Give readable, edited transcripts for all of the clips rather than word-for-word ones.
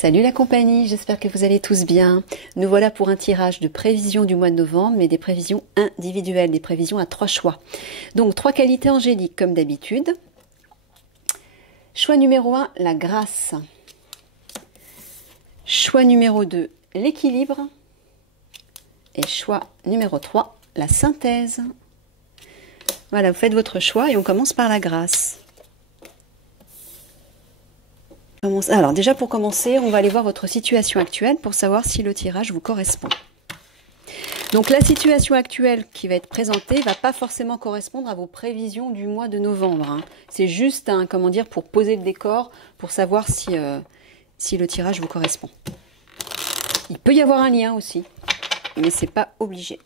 Salut la compagnie, j'espère que vous allez tous bien. Nous voilà pour un tirage de prévision du mois de novembre, mais des prévisions individuelles, des prévisions à 3 choix. Donc 3 qualités angéliques comme d'habitude. Choix numéro 1, la grâce. Choix numéro 2, l'équilibre. Et choix numéro 3, la synthèse. Voilà, vous faites votre choix et on commence par la grâce. Alors déjà pour commencer, on va aller voir votre situation actuelle pour savoir si le tirage vous correspond. Donc la situation actuelle qui va être présentée ne va pas forcément correspondre à vos prévisions du mois de novembre. Hein. C'est juste pour poser le décor, pour savoir si le tirage vous correspond. Il peut y avoir un lien aussi, mais ce n'est pas obligé.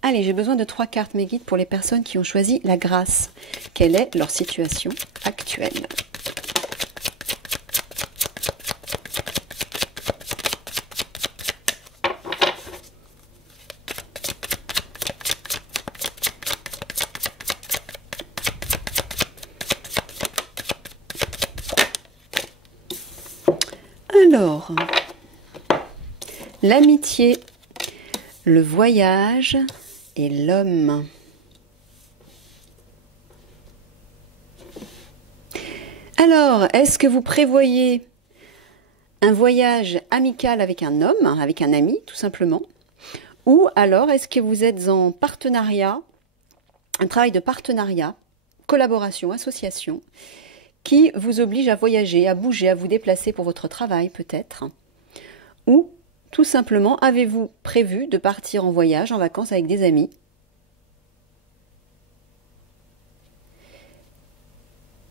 Allez, j'ai besoin de 3 cartes mes guides pour les personnes qui ont choisi la grâce. Quelle est leur situation actuelle ? Alors, l'amitié, le voyage et l'homme. Alors, est-ce que vous prévoyez un voyage amical avec un homme, avec un ami tout simplement? Ou alors, est-ce que vous êtes en partenariat, un travail de partenariat, collaboration, association, qui vous oblige à voyager, à bouger, à vous déplacer pour votre travail peut-être? Ou tout simplement, avez-vous prévu de partir en voyage, en vacances avec des amis?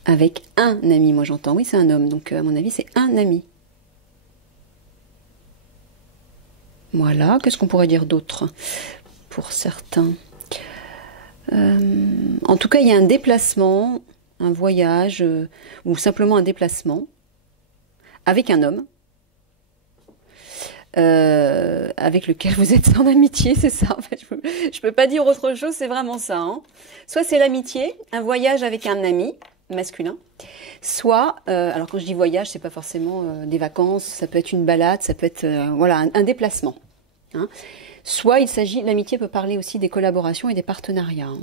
Avec un ami, moi j'entends. Oui, c'est un homme, donc à mon avis, c'est un ami. Voilà, qu'est-ce qu'on pourrait dire d'autre pour certains? En tout cas, il y a un déplacement, un voyage, ou simplement un déplacement avec un homme. Avec lequel vous êtes en amitié, c'est ça. En fait, je peux pas dire autre chose, c'est vraiment ça. Hein. Soit c'est l'amitié, un voyage avec un ami masculin, soit, alors quand je dis voyage, c'est pas forcément des vacances, ça peut être une balade, ça peut être voilà un déplacement. Hein. Soit il s'agit, l'amitié peut parler aussi des collaborations et des partenariats, hein,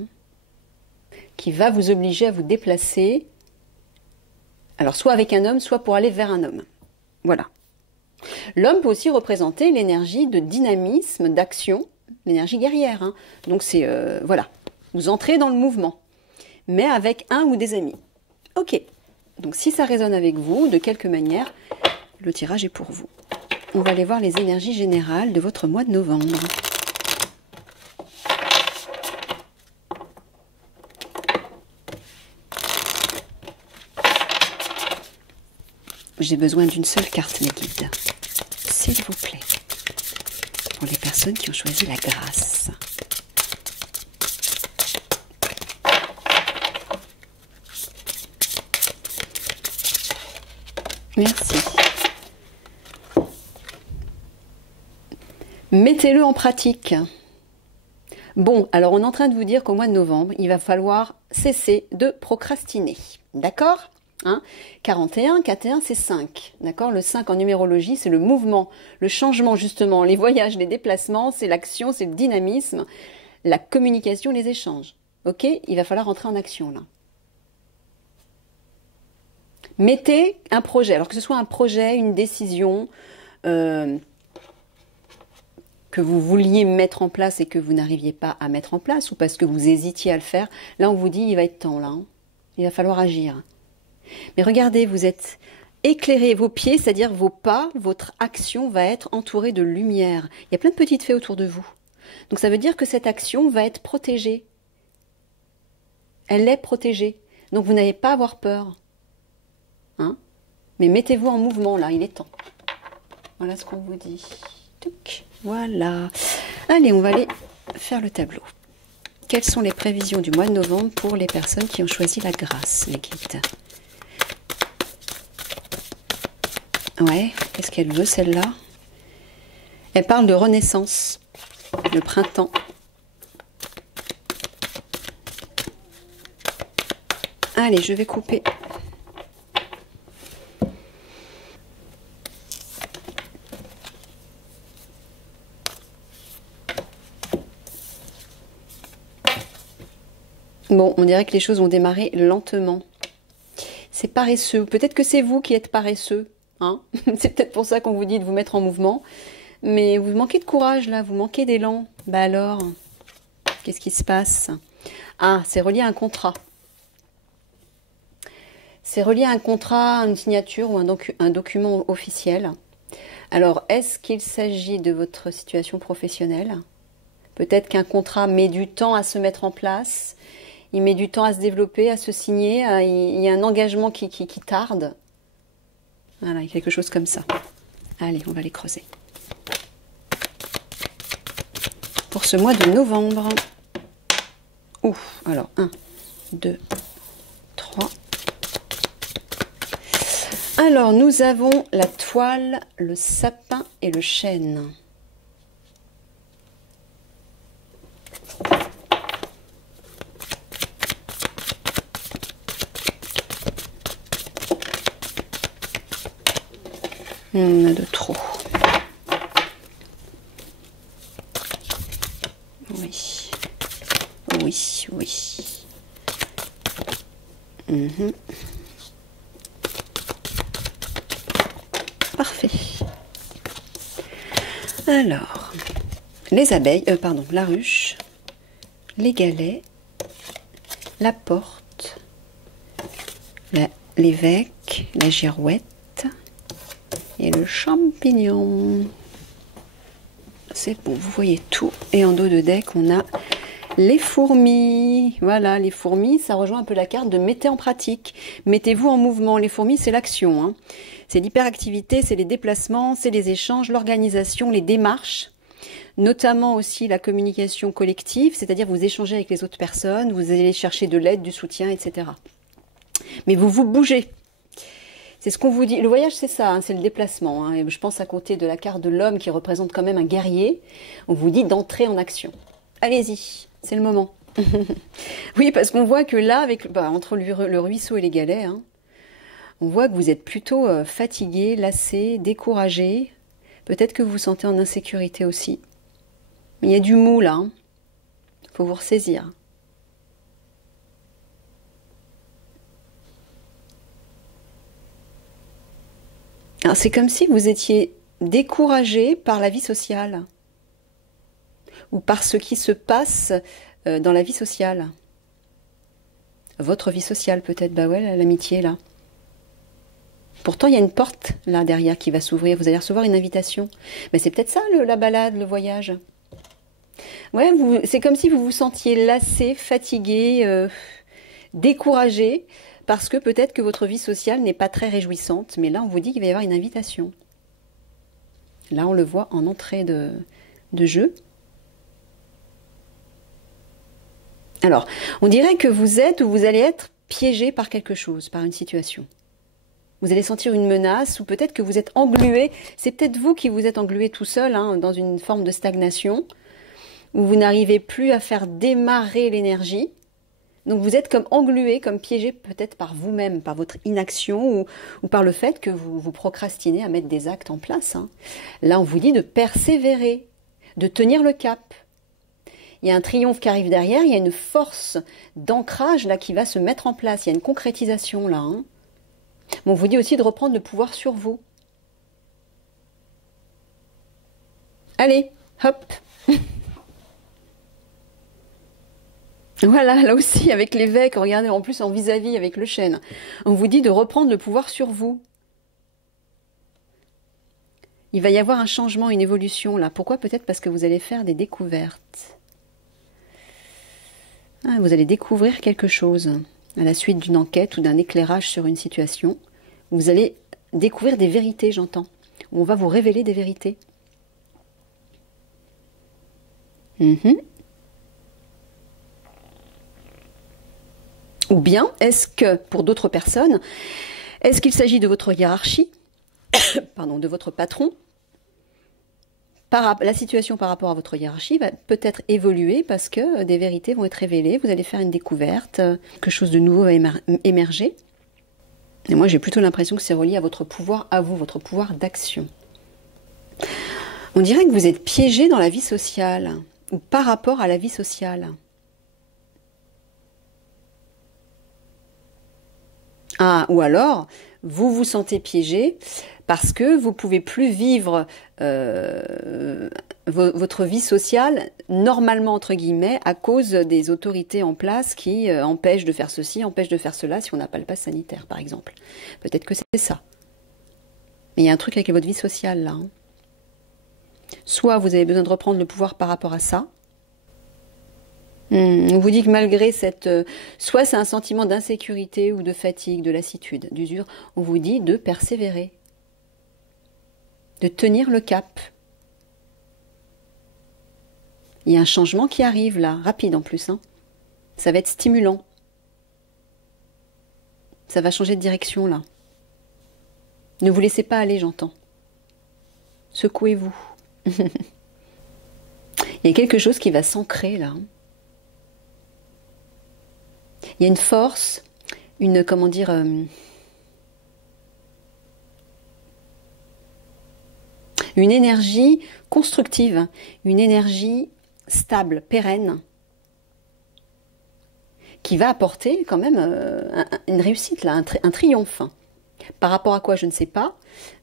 qui va vous obliger à vous déplacer. Alors soit avec un homme, soit pour aller vers un homme. Voilà. L'homme peut aussi représenter l'énergie de dynamisme, d'action, l'énergie guerrière. Hein. Donc c'est, voilà, vous entrez dans le mouvement, mais avec un ou des amis. Ok, donc si ça résonne avec vous, de quelque manière, le tirage est pour vous. On va aller voir les énergies générales de votre mois de novembre. J'ai besoin d'une seule carte, mes guides. S'il vous plaît. Pour les personnes qui ont choisi la grâce. Merci. Mettez-le en pratique. Bon, alors on est en train de vous dire qu'au mois de novembre, il va falloir cesser de procrastiner. D'accord ? Hein, 41, c'est 5. D'accord ? Le 5 en numérologie, c'est le mouvement, le changement justement, les voyages, les déplacements, c'est l'action, c'est le dynamisme, la communication, les échanges. Ok ? Il va falloir entrer en action là. Mettez un projet, alors que ce soit un projet, une décision que vous vouliez mettre en place et que vous n'arriviez pas à mettre en place, ou parce que vous hésitiez à le faire, là on vous dit il va être temps là, hein. Il va falloir agir. Mais regardez, vous êtes éclairé, vos pieds, c'est-à-dire vos pas, votre action va être entourée de lumière. Il y a plein de petites fées autour de vous. Donc ça veut dire que cette action va être protégée. Elle est protégée. Donc vous n'avez pas à avoir peur. Hein? Mais mettez-vous en mouvement là, il est temps. Voilà ce qu'on vous dit. Touc. Voilà. Allez, on va aller faire le tableau. Quelles sont les prévisions du mois de novembre pour les personnes qui ont choisi la grâce, les guides? Ouais, qu'est-ce qu'elle veut celle-là? Elle parle de renaissance, le printemps. Allez, je vais couper. Bon, on dirait que les choses vont démarrer lentement. C'est paresseux. Peut-être que c'est vous qui êtes paresseux. Hein. C'est peut-être pour ça qu'on vous dit de vous mettre en mouvement. Mais vous manquez de courage là, vous manquez d'élan. Bah alors, qu'est-ce qui se passe? Ah, c'est relié à un contrat. C'est relié à un contrat, une signature ou un document officiel. Alors, est-ce qu'il s'agit de votre situation professionnelle? Peut-être qu'un contrat met du temps à se mettre en place, il met du temps à se développer, à se signer, il y a un engagement qui tarde. Voilà, il y a quelque chose comme ça. Allez, on va les creuser. Pour ce mois de novembre. Ouf, alors 1, 2, 3. Alors, nous avons la toile, le sapin et le chêne. On a de trop. Oui. Oui, oui. Parfait. Alors, les abeilles, la ruche, les galets, la porte, l'évêque, la girouette et le champignon. C'est bon, vous voyez tout. Et en dos de deck, on a les fourmis. Voilà, les fourmis, ça rejoint un peu la carte de mettez en pratique. Mettez-vous en mouvement. Les fourmis, c'est l'action. Hein. C'est l'hyperactivité, c'est les déplacements, c'est les échanges, l'organisation, les démarches. Notamment aussi la communication collective, c'est-à-dire vous échangez avec les autres personnes, vous allez chercher de l'aide, du soutien, etc. Mais vous bougez. C'est ce qu'on vous dit. Le voyage, c'est ça, hein, c'est le déplacement. Hein. Et je pense à côté de la carte de l'homme qui représente quand même un guerrier. On vous dit d'entrer en action. Allez-y, c'est le moment. Oui, parce qu'on voit que là, entre le ruisseau et les galets, hein, on voit que vous êtes plutôt fatigué, lassé, découragé. Peut-être que vous vous sentez en insécurité aussi. Mais il y a du mou là. Hein. Faut vous ressaisir. C'est comme si vous étiez découragé par la vie sociale ou par ce qui se passe dans la vie sociale. Votre vie sociale peut-être, bah ouais, l'amitié là. Pourtant, il y a une porte là derrière qui va s'ouvrir, vous allez recevoir une invitation. Mais c'est peut-être ça la balade, le voyage. Ouais, c'est comme si vous vous sentiez lassé, fatigué, découragé. Parce que peut-être que votre vie sociale n'est pas très réjouissante, mais là on vous dit qu'il va y avoir une invitation. Là on le voit en entrée de jeu. Alors, on dirait que vous êtes ou vous allez être piégé par quelque chose, par une situation. Vous allez sentir une menace ou peut-être que vous êtes englué. C'est peut-être vous qui vous êtes englué tout seul hein, dans une forme de stagnation où vous n'arrivez plus à faire démarrer l'énergie. Donc vous êtes comme englué, comme piégé peut-être par vous-même, par votre inaction ou par le fait que vous procrastinez à mettre des actes en place. Hein. Là, on vous dit de persévérer, de tenir le cap. Il y a un triomphe qui arrive derrière, il y a une force d'ancrage là qui va se mettre en place, il y a une concrétisation là. Hein. Mais on vous dit aussi de reprendre le pouvoir sur vous. Allez, hop. Voilà, là aussi, avec l'évêque, regardez, en plus en vis-à-vis avec le chêne. On vous dit de reprendre le pouvoir sur vous. Il va y avoir un changement, une évolution là. Pourquoi? Peut-être parce que vous allez faire des découvertes. Vous allez découvrir quelque chose à la suite d'une enquête ou d'un éclairage sur une situation. Vous allez découvrir des vérités, j'entends. On va vous révéler des vérités. Ou bien, est-ce que, pour d'autres personnes, est-ce qu'il s'agit de votre hiérarchie, pardon, de votre patron? La situation par rapport à votre hiérarchie va peut-être évoluer parce que des vérités vont être révélées, vous allez faire une découverte, quelque chose de nouveau va émerger. Et moi, j'ai plutôt l'impression que c'est relié à votre pouvoir, à vous, votre pouvoir d'action. On dirait que vous êtes piégé dans la vie sociale, ou par rapport à la vie sociale. Ah, ou alors, vous vous sentez piégé parce que vous pouvez plus vivre votre vie sociale normalement, entre guillemets, à cause des autorités en place qui empêchent de faire ceci, empêchent de faire cela si on n'a pas le pass sanitaire, par exemple. Peut-être que c'est ça. Mais il y a un truc avec votre vie sociale, là. Hein. Soit vous avez besoin de reprendre le pouvoir par rapport à ça. On vous dit que malgré cette... soit c'est un sentiment d'insécurité ou de fatigue, de lassitude, d'usure, on vous dit de persévérer, de tenir le cap. Il y a un changement qui arrive là, rapide en plus. Hein. Ça va être stimulant. Ça va changer de direction là. Ne vous laissez pas aller, j'entends. Secouez-vous. Il y a quelque chose qui va s'ancrer là. Il y a une force, une, comment dire, une énergie constructive, une énergie stable, pérenne, qui va apporter quand même une réussite, là, un triomphe. Par rapport à quoi, je ne sais pas,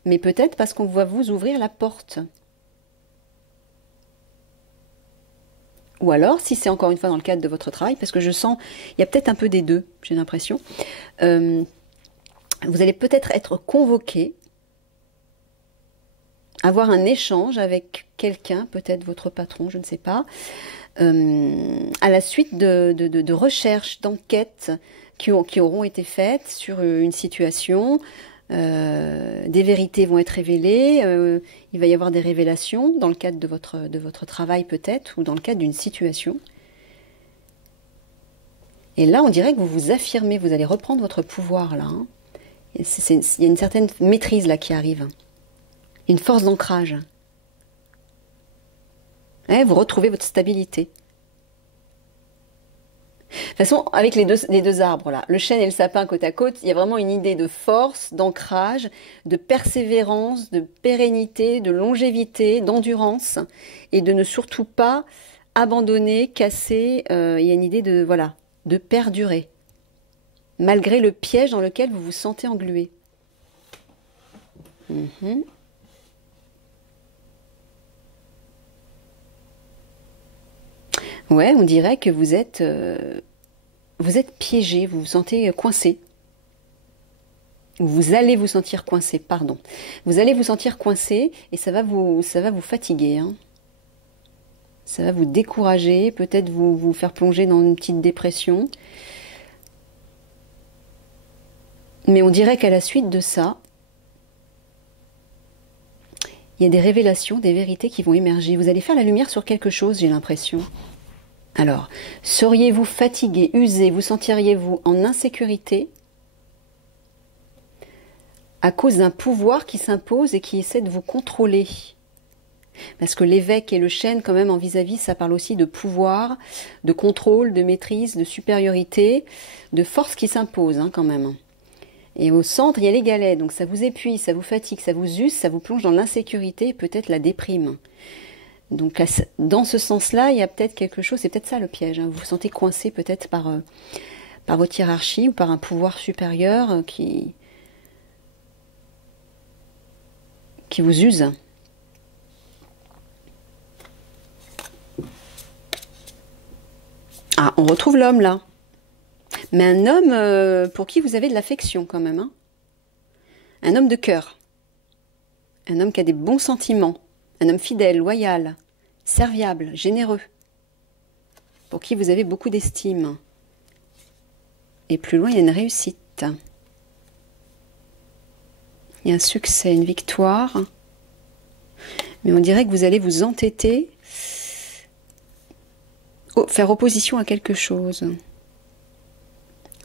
mais peut-être parce qu'on va vous ouvrir la porte. Ou alors, si c'est encore une fois dans le cadre de votre travail, parce que je sens, il y a peut-être un peu des deux, j'ai l'impression, vous allez peut-être être convoqué, avoir un échange avec quelqu'un, peut-être votre patron, je ne sais pas, à la suite de recherches, d'enquêtes qui auront été faites sur une situation. Des vérités vont être révélées, il va y avoir des révélations dans le cadre de votre travail peut-être, ou dans le cadre d'une situation. Et là, on dirait que vous vous affirmez, vous allez reprendre votre pouvoir là. Hein. Il y a une certaine maîtrise là qui arrive, une force d'ancrage. Ouais, vous retrouvez votre stabilité. De toute façon, avec les deux arbres là, le chêne et le sapin côte à côte, il y a vraiment une idée de force, d'ancrage, de persévérance, de pérennité, de longévité, d'endurance, et de ne surtout pas abandonner, casser. Il y a une idée de voilà, de perdurer, malgré le piège dans lequel vous vous sentez englué. Ouais, on dirait que vous êtes piégé, vous vous sentez coincé. Vous allez vous sentir coincé, pardon. Vous allez vous sentir coincé et ça va vous fatiguer. Hein. Ça va vous décourager, peut-être vous faire plonger dans une petite dépression. Mais on dirait qu'à la suite de ça, il y a des révélations, des vérités qui vont émerger. Vous allez faire la lumière sur quelque chose, j'ai l'impression. Alors, seriez-vous fatigué, usé, vous sentiriez-vous en insécurité à cause d'un pouvoir qui s'impose et qui essaie de vous contrôler? Parce que l'évêque et le chêne, quand même, en vis-à-vis, ça parle aussi de pouvoir, de contrôle, de maîtrise, de supériorité, de force qui s'impose, hein, quand même. Et au centre, il y a les galets, donc ça vous épuise, ça vous fatigue, ça vous use, ça vous plonge dans l'insécurité et peut-être la déprime. Donc dans ce sens-là, il y a peut-être quelque chose, c'est peut-être ça le piège, hein. Vous vous sentez coincé peut-être par votre hiérarchie ou par un pouvoir supérieur qui vous use. Ah, on retrouve l'homme là. Mais un homme pour qui vous avez de l'affection quand même. Hein. Un homme de cœur. Un homme qui a des bons sentiments. Un homme fidèle, loyal, serviable, généreux. Pour qui vous avez beaucoup d'estime. Et plus loin, il y a une réussite. Il y a un succès, une victoire. Mais on dirait que vous allez vous entêter, faire opposition à quelque chose.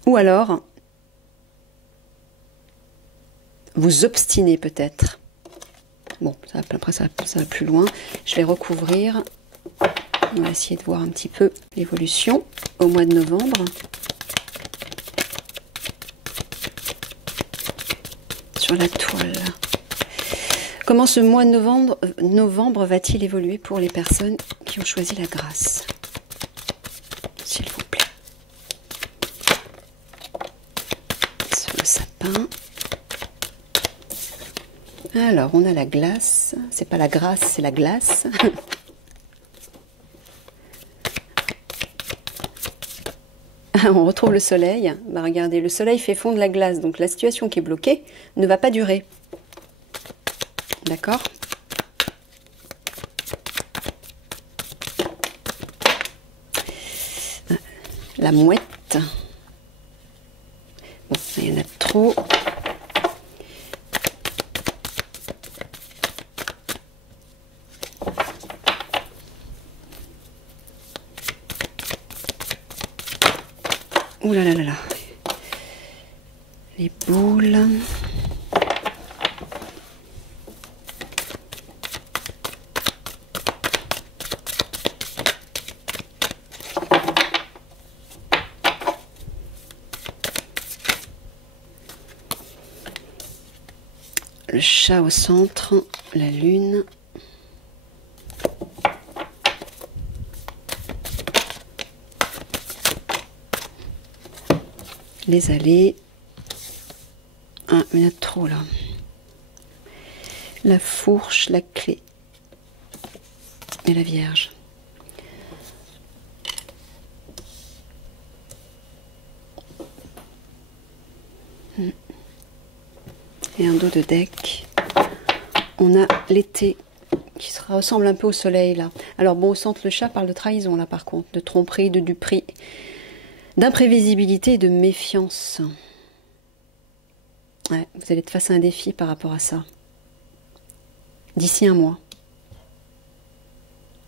Ou alors, vous obstiner peut-être. Bon, après ça va plus loin. Je vais recouvrir. On va essayer de voir un petit peu l'évolution au mois de novembre. Sur la toile. Comment ce mois de novembre va-t-il évoluer pour les personnes qui ont choisi la grâce? S'il vous plaît. Sur le sapin. Alors, on a la glace. C'est pas la grâce, c'est la glace. On retrouve le soleil. Bah, regardez, le soleil fait fondre la glace. Donc, la situation qui est bloquée ne va pas durer. D'accord ? La mouette. Bon, il y en a trop. Ouh là là là là. Les boules. Le chat au centre, la lune. Les allées. Ah, il y en a trop là. La fourche, la clé. Et la Vierge. Et un dos de deck. On a l'été qui ressemble un peu au soleil là. Alors bon, au centre, le chat parle de trahison là par contre, de tromperie, de duperie, d'imprévisibilité et de méfiance. Ouais, vous allez être face à un défi par rapport à ça. D'ici un mois.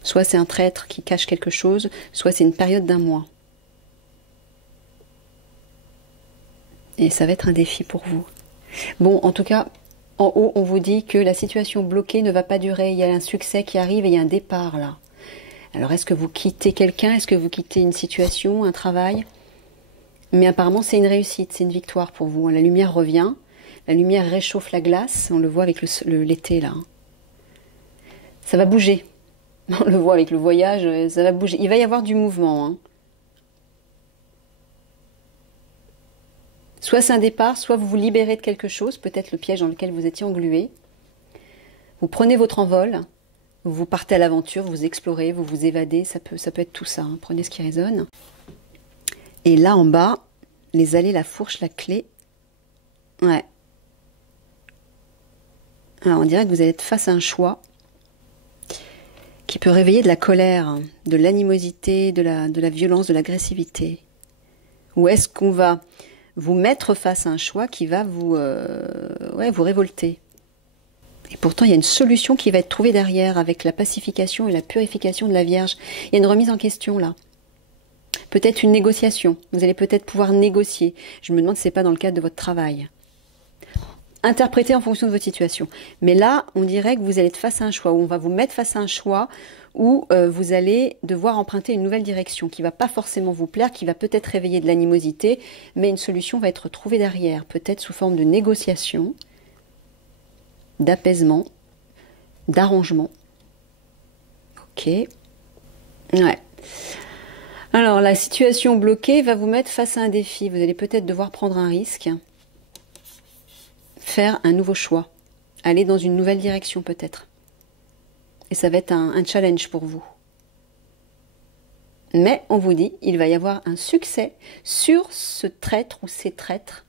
Soit c'est un traître qui cache quelque chose, soit c'est une période d'un mois. Et ça va être un défi pour vous. Bon, en tout cas, en haut, on vous dit que la situation bloquée ne va pas durer. Il y a un succès qui arrive et il y a un départ là. Alors, est-ce que vous quittez quelqu'un? Est-ce que vous quittez une situation, un travail? Mais apparemment, c'est une réussite, c'est une victoire pour vous. La lumière revient. La lumière réchauffe la glace. On le voit avec l'été là. Ça va bouger. On le voit avec le voyage, ça va bouger. Il va y avoir du mouvement. Hein. Soit c'est un départ, soit vous vous libérez de quelque chose, peut-être le piège dans lequel vous étiez englué. Vous prenez votre envol, vous partez à l'aventure, vous explorez, vous vous évadez, ça peut être tout ça. Hein. Prenez ce qui résonne. Et là en bas, les allées, la fourche, la clé. Ouais. Alors on dirait que vous allez être face à un choix qui peut réveiller de la colère, de l'animosité, de la violence, de l'agressivité. Ou est-ce qu'on va vous mettre face à un choix qui va vous révolter? Et pourtant, il y a une solution qui va être trouvée derrière avec la pacification et la purification de la Vierge. Il y a une remise en question là. Peut-être une négociation. Vous allez peut-être pouvoir négocier. Je me demande si ce n'est pas dans le cadre de votre travail. Interpréter en fonction de votre situation. Mais là, on dirait que vous allez être face à un choix, où on va vous mettre face à un choix, où vous allez devoir emprunter une nouvelle direction qui ne va pas forcément vous plaire, qui va peut-être réveiller de l'animosité, mais une solution va être trouvée derrière, peut-être sous forme de négociation, d'apaisement, d'arrangement. Ok. Ouais. Alors, la situation bloquée va vous mettre face à un défi. Vous allez peut-être devoir prendre un risque. Faire un nouveau choix, aller dans une nouvelle direction peut-être. Et ça va être un challenge pour vous. Mais on vous dit, il va y avoir un succès sur ce traître ou ces traîtres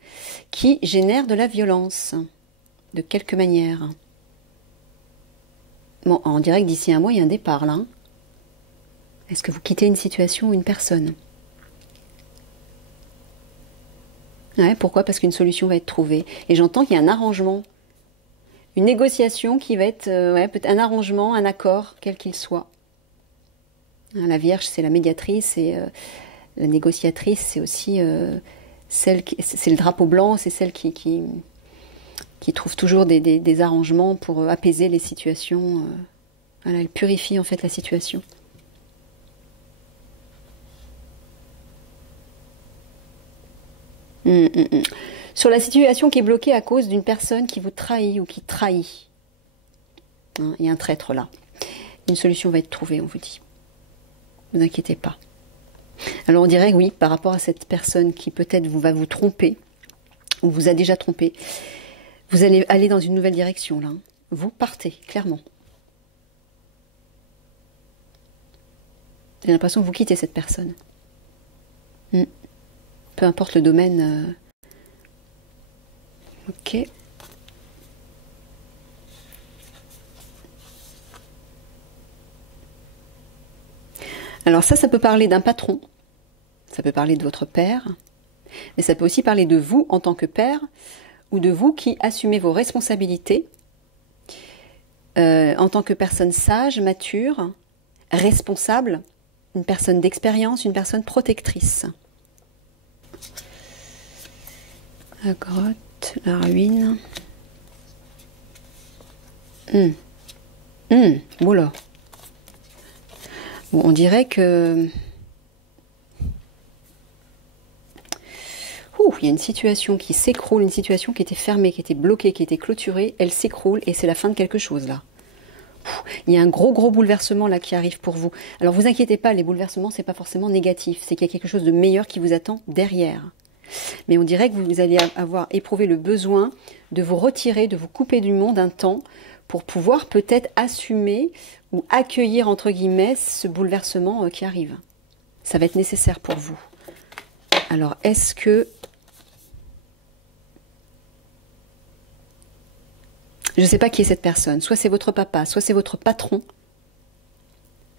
qui génèrent de la violence, de quelque manière. Bon, on dirait que d'ici un mois, il y a un départ là. Est-ce que vous quittez une situation ou une personne? Ouais, pourquoi? Parce qu'une solution va être trouvée. Et j'entends qu'il y a un arrangement, une négociation qui va être peut-être un arrangement, un accord, quel qu'il soit. Hein, la Vierge, c'est la médiatrice et la négociatrice, c'est aussi c'est le drapeau blanc, c'est celle qui trouve toujours des arrangements pour apaiser les situations. Voilà, elle purifie en fait la situation. Sur la situation qui est bloquée à cause d'une personne qui vous trahit ou qui trahit. Hein, il y a un traître là. Une solution va être trouvée, on vous dit. Ne vous inquiétez pas. Alors on dirait oui, par rapport à cette personne qui peut-être va vous tromper, on vous a déjà trompé. Vous allez aller dans une nouvelle direction, là. Vous partez, clairement. J'ai l'impression que vous quittez cette personne. Peu importe le domaine. Ok. Alors ça peut parler d'un patron. Ça peut parler de votre père. Mais ça peut aussi parler de vous en tant que père, ou de vous qui assumez vos responsabilités en tant que personne sage, mature, responsable, une personne d'expérience, une personne protectrice. La grotte, la ruine. Oula. Bon, on dirait que... il y a une situation qui s'écroule, une situation qui était fermée, qui était bloquée, qui était clôturée, elle s'écroule et c'est la fin de quelque chose là. Il y a un gros bouleversement là qui arrive pour vous. Alors vous inquiétez pas, les bouleversements c'est pas forcément négatif, c'est qu'il y a quelque chose de meilleur qui vous attend derrière. Mais on dirait que vous allez avoir éprouvé le besoin de vous retirer, de vous couper du monde un temps pour pouvoir peut-être assumer ou accueillir entre guillemets ce bouleversement qui arrive. Ça va être nécessaire pour vous. Alors est-ce que... Je ne sais pas qui est cette personne. Soit c'est votre papa, soit c'est votre patron,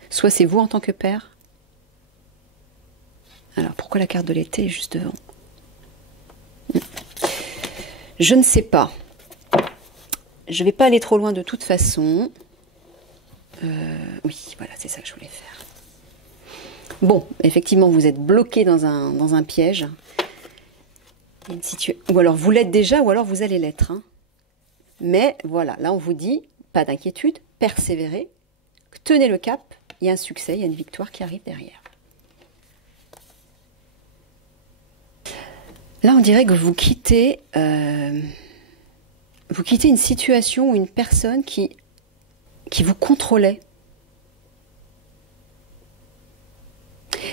soit c'est vous en tant que père. Alors pourquoi la carte de l'été est juste devant? Je ne sais pas. Je ne vais pas aller trop loin de toute façon. Oui, voilà, c'est ça que je voulais faire. Bon, effectivement, vous êtes bloqué dans un piège. Ou alors vous l'êtes déjà, ou alors vous allez l'être. Hein. Mais voilà, là on vous dit, pas d'inquiétude, persévérez, tenez le cap, il y a un succès, il y a une victoire qui arrive derrière. Là on dirait que vous quittez une situation ou une personne qui vous contrôlait.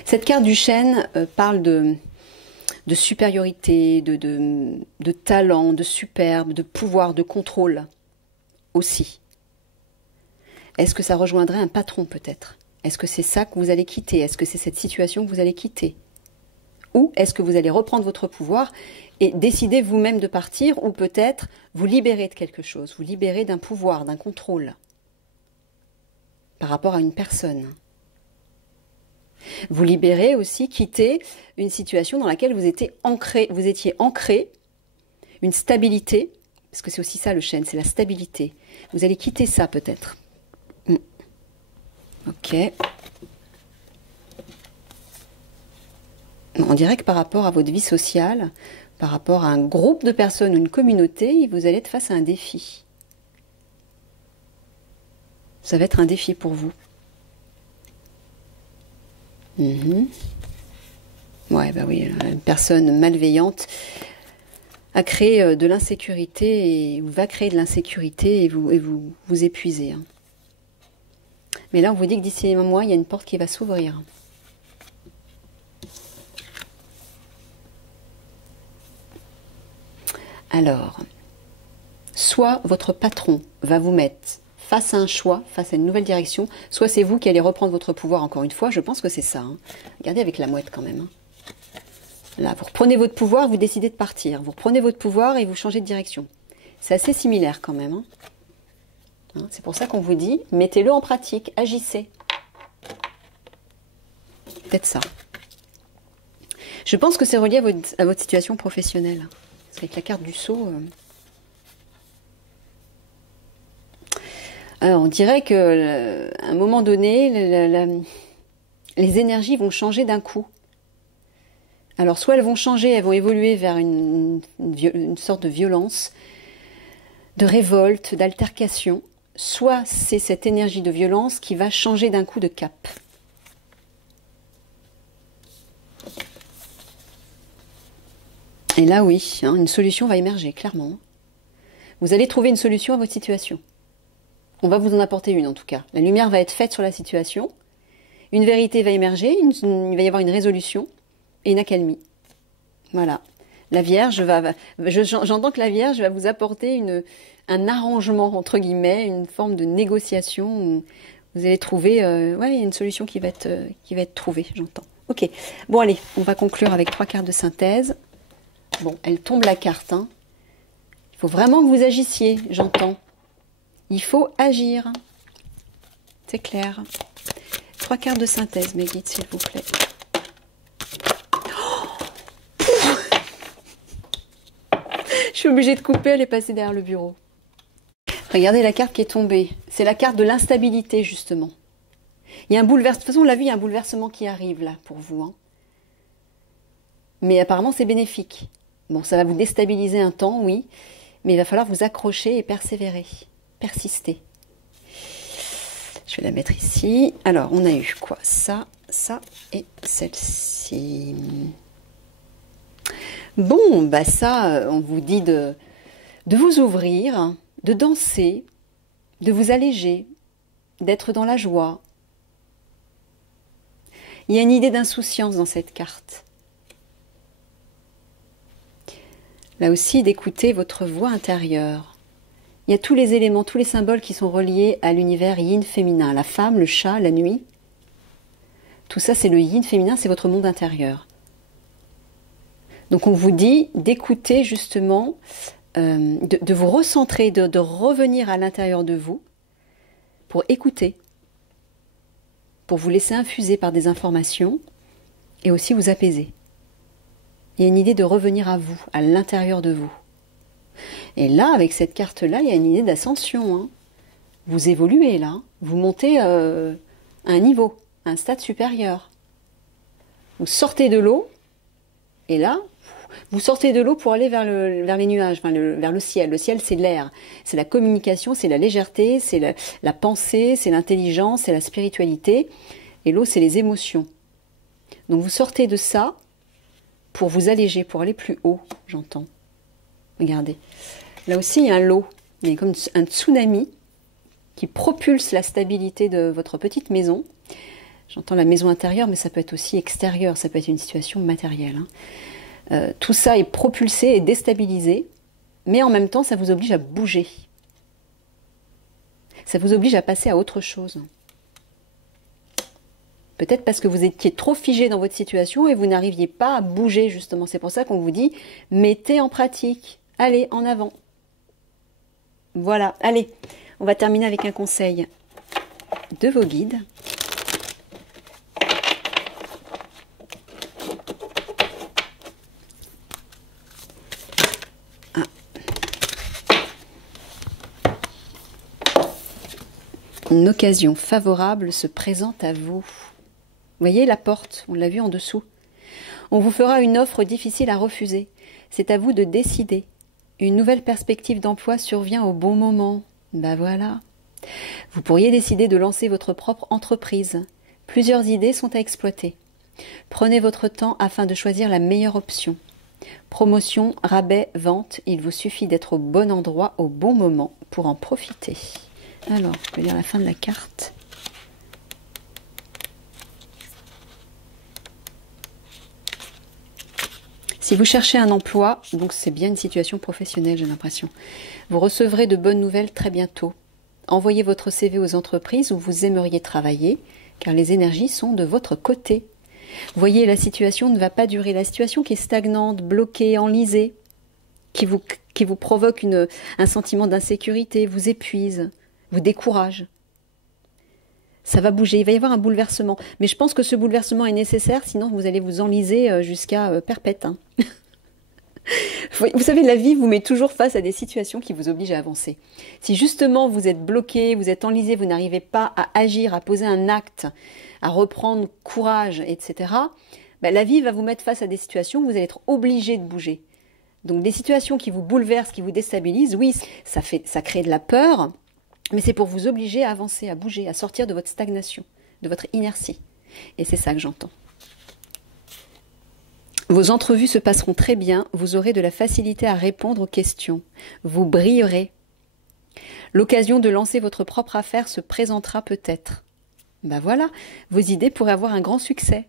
Cette carte du chêne parle de supériorité, de talent, de superbe, de pouvoir, de contrôle aussi. Est-ce que ça rejoindrait un patron peut-être? Est-ce que c'est ça que vous allez quitter? Est-ce que c'est cette situation que vous allez quitter? Ou est-ce que vous allez reprendre votre pouvoir et décider vous-même de partir, ou peut-être vous libérer de quelque chose, vous libérer d'un pouvoir, d'un contrôle par rapport à une personne? Vous libérez aussi, quitter une situation dans laquelle vous étiez ancré, une stabilité, parce que c'est aussi ça le chêne, c'est la stabilité. Vous allez quitter ça peut-être. Ok. On dirait que par rapport à votre vie sociale, par rapport à un groupe de personnes ou une communauté, vous allez être face à un défi. Ça va être un défi pour vous. Ouais, bah oui, une personne malveillante a créé de l'insécurité ou va créer de l'insécurité et vous épuiser. Hein. Mais là, on vous dit que d'ici un mois, il y a une porte qui va s'ouvrir. Alors, soit votre patron va vous mettre face à un choix, face à une nouvelle direction, soit c'est vous qui allez reprendre votre pouvoir encore une fois. Je pense que c'est ça. Hein. Regardez avec la mouette quand même. Hein. Là, vous reprenez votre pouvoir, vous décidez de partir. Vous reprenez votre pouvoir et vous changez de direction. C'est assez similaire quand même. Hein, c'est pour ça qu'on vous dit, mettez-le en pratique, agissez. Peut-être ça. Je pense que c'est relié à votre situation professionnelle. Parce qu'avec la carte du sceau... Alors, on dirait qu'à un moment donné, les énergies vont changer d'un coup. Alors, soit elles vont changer, elles vont évoluer vers une sorte de violence, de révolte, d'altercation, soit c'est cette énergie de violence qui va changer d'un coup de cap. Et là, oui, hein, une solution va émerger, clairement. Vous allez trouver une solution à votre situation. On va vous en apporter une en tout cas. La lumière va être faite sur la situation, une vérité va émerger, il va y avoir une résolution et une accalmie. Voilà. La Vierge j'entends que la Vierge va vous apporter un arrangement, entre guillemets, une forme de négociation où vous allez trouver une solution qui va être trouvée, j'entends. Ok, bon allez, on va conclure avec 3 cartes de synthèse. Bon, elle tombe la carte, hein. Il faut vraiment que vous agissiez, j'entends. Il faut agir. C'est clair. 3 cartes de synthèse, mes guides, s'il vous plaît. Je suis obligée de couper, elle est passée derrière le bureau. Regardez la carte qui est tombée. C'est la carte de l'instabilité, justement. Il y a un bouleversement. De toute façon, on l'a vu, il y a un bouleversement qui arrive là pour vous, hein. Mais apparemment, c'est bénéfique. Bon, ça va vous déstabiliser un temps, oui. Mais il va falloir vous accrocher et persévérer. Persister. Je vais la mettre ici. Alors, on a eu quoi? Ça et celle-ci. Bon, bah ça, on vous dit de vous ouvrir, de danser, de vous alléger, d'être dans la joie. Il y a une idée d'insouciance dans cette carte. Là aussi, d'écouter votre voix intérieure. Il y a tous les éléments, tous les symboles qui sont reliés à l'univers yin féminin. La femme, le chat, la nuit. Tout ça, c'est le yin féminin, c'est votre monde intérieur. Donc on vous dit d'écouter justement, de vous recentrer, de revenir à l'intérieur de vous pour écouter, pour vous laisser infuser par des informations et aussi vous apaiser. Il y a une idée de revenir à vous, à l'intérieur de vous. Et là, avec cette carte-là, il y a une idée d'ascension, hein. Vous évoluez là, vous montez à un niveau, à un stade supérieur. Vous sortez de l'eau, et là, vous sortez de l'eau pour aller vers les nuages, vers le ciel. Le ciel, c'est l'air, c'est la communication, c'est la légèreté, c'est la pensée, c'est l'intelligence, c'est la spiritualité. Et l'eau, c'est les émotions. Donc vous sortez de ça pour vous alléger, pour aller plus haut, j'entends. Regardez. Là aussi, il y a un lot. Il y a comme un tsunami qui propulse la stabilité de votre petite maison. J'entends la maison intérieure, mais ça peut être aussi extérieur. Ça peut être une situation matérielle, hein. Tout ça est propulsé et déstabilisé, mais en même temps, ça vous oblige à bouger. Ça vous oblige à passer à autre chose. Peut-être parce que vous étiez trop figé dans votre situation et vous n'arriviez pas à bouger, justement. C'est pour ça qu'on vous dit, mettez en pratique. Allez, en avant. Voilà, allez, on va terminer avec un conseil de vos guides. Une occasion favorable se présente à vous. Vous voyez la porte, on l'a vu en dessous. On vous fera une offre difficile à refuser. C'est à vous de décider. Une nouvelle perspective d'emploi survient au bon moment. Ben voilà. Vous pourriez décider de lancer votre propre entreprise. Plusieurs idées sont à exploiter. Prenez votre temps afin de choisir la meilleure option. Promotion, rabais, vente, il vous suffit d'être au bon endroit au bon moment pour en profiter. Alors, je vais lire la fin de la carte. Si vous cherchez un emploi, donc c'est bien une situation professionnelle, j'ai l'impression, vous recevrez de bonnes nouvelles très bientôt. Envoyez votre CV aux entreprises où vous aimeriez travailler, car les énergies sont de votre côté. Voyez, la situation ne va pas durer. La situation qui est stagnante, bloquée, enlisée, qui vous provoque un sentiment d'insécurité, vous épuise, vous décourage. Ça va bouger, il va y avoir un bouleversement. Mais je pense que ce bouleversement est nécessaire, sinon vous allez vous enliser jusqu'à perpète, hein. Vous savez, la vie vous met toujours face à des situations qui vous obligent à avancer. Si justement vous êtes bloqué, vous êtes enlisé, vous n'arrivez pas à agir, à poser un acte, à reprendre courage, etc., ben, la vie va vous mettre face à des situations où vous allez être obligé de bouger. Donc des situations qui vous bouleversent, qui vous déstabilisent, oui, ça crée de la peur, mais c'est pour vous obliger à avancer, à bouger, à sortir de votre stagnation, de votre inertie. Et c'est ça que j'entends. Vos entrevues se passeront très bien, vous aurez de la facilité à répondre aux questions. Vous brillerez. L'occasion de lancer votre propre affaire se présentera peut-être. Ben voilà, vos idées pourraient avoir un grand succès.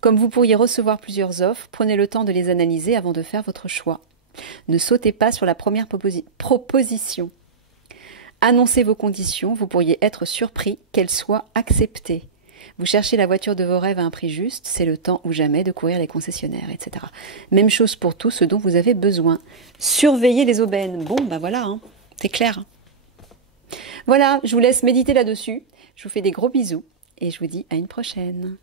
Comme vous pourriez recevoir plusieurs offres, prenez le temps de les analyser avant de faire votre choix. Ne sautez pas sur la première proposition. Annoncez vos conditions, vous pourriez être surpris qu'elles soient acceptées. Vous cherchez la voiture de vos rêves à un prix juste, c'est le temps ou jamais de courir les concessionnaires, etc. Même chose pour tout ce dont vous avez besoin. Surveillez les aubaines. Bon, ben voilà, hein, c'est clair. Voilà, je vous laisse méditer là-dessus. Je vous fais des gros bisous et je vous dis à une prochaine.